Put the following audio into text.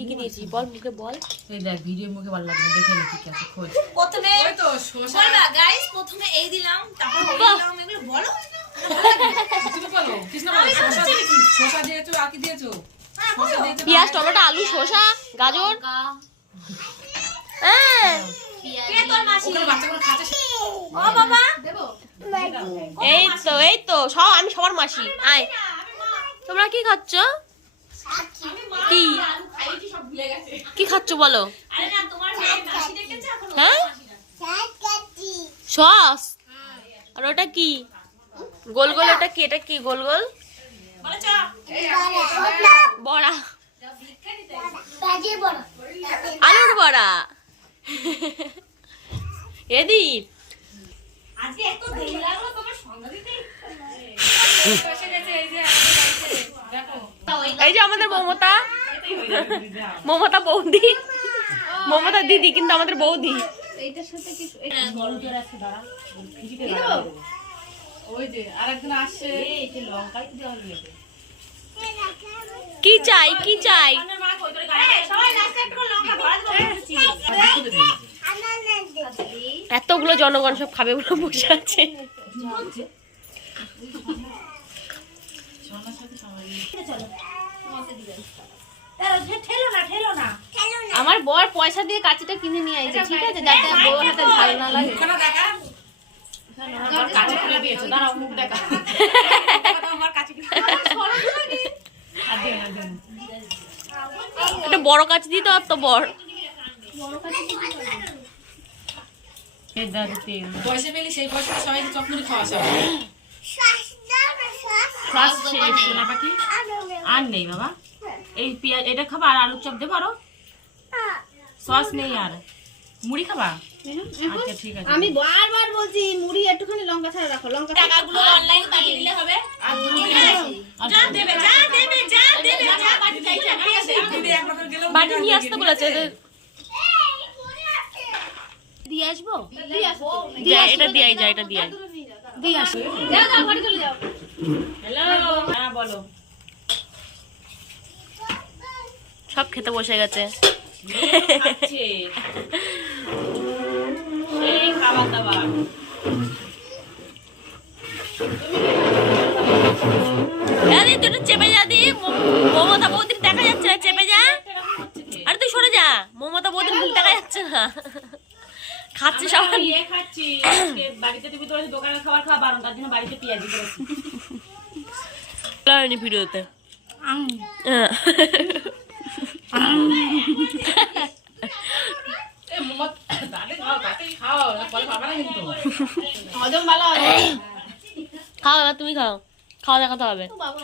কি কি দিয়েছি বল মুখে বল। এই দেখ ভিডিও মুখে ভালো লাগবে দেখে নে কি আছে খোঁজ। প্রথমে ওই তো শসা বলবা গাইস প্রথমে এই দিলাম তারপর ওই দিলাম এগুলো বলো তুমি বলো কৃষ্ণ বলো শসা দিয়েছো আর কি দিয়েছো? শসা দিয়েছো পেঁয়াজ টমেটো আলু শসা গাজর। হ্যাঁ কে তোর মাসি ওখানে বাচ্চাগুলো খাচ্ছে। ও বাবা দেবো এই তো সব আমি সবার মাসি। আয় তোমরা কি খাচ্ছ? কি খাইছি সব ভুলে গেছে কি খাচ্ছ বলো? আরে না তোমার মেয়ে মাসি দেখেছে এখন হ্যাঁ সস। আর ওটা কি গোল গোল? ওটা কি? এটা কি গোল গোল? বলে চা বড়া ভিক্ষা দিতে আলুর বড়া। এদি আজকে এত দেরি লাগলো তোমার সঙ্গ দিতে বসে গেছে এই যে দেখো এই যে আমাদের মমতা মমতা বৌদি মমতা দিদি কিন্তু আমাদের বৌদি। ওই যে আরেকজন আসছে এই যে লঙ্কাই দেওয়া নিয়েছে। কি চাই কি চাই? সবাই নাস্তা একটু লঙ্কা ভরা দেবো এতগুলো জনগণ সব খাবে বলে বসে আছে। ঠেলো না আমার বর পয়সা দিয়ে কাঁচিটা কিনে নিয়ে আইছে, ঠিক আছে, যাতে বউর হাতে ঝাল না লাগে। ওখানে দেখা আমার কাছে খুলে দিয়েছো দাঁড়াও মুখ দেখা আমার কাছে একটা বড় কাঁচি দিতে আর তো বড় পয়সা পেলে সেই পয়সা সবাইকে চকমুড়ি খাওয়া সব সোনা পাখি আর নেই বাবা। এই পেঁয়াজ এটা খাবা আর আলুর চপ দেবো আরো সস নেই আর মুড়ি খাবা? আচ্ছা ঠিক আছে আমি বারবার বলছি মুড়ি একটুখানি লঙ্কা ছাড়া রাখো লঙ্কা টাকাগুলো অনলাইন পাঠিয়ে দিলে হবে আর দুটো যা দেবে যা বাড়ি যাই বাড়ি নিয়ে আসতে বলেছে। দিয়ে আসবো? এটা দিয়ে যা, এটা দিয়ে দিয়ে আসো যাও যাও বাড়ি চলে যাও। হ্যালো হ্যাঁ বলো সব খেতে বসে গেছে। খাচ্ছে এই খাবার দাবার আরে তুই একটু চেপে যা দি, মমতা বৌদির দেখা যাচ্ছে না, চেপে যা। আরে তুই সরে যা, মমতা বৌদির মুখ দেখা যাচ্ছে না। খাচ্ছে সবাই। ইয়ে খাচ্ছি আজকে বাড়িতে তুমি তো দোকানের খাবার খাওয়া বারণ, তার জন্য বাড়িতে পেঁয়াজি করেছি। লাইনি ভিডিওতে হজম ভালো হবে খাও, এবার তুমি খাও, খাওয়া দেখাতে হবে। বাবা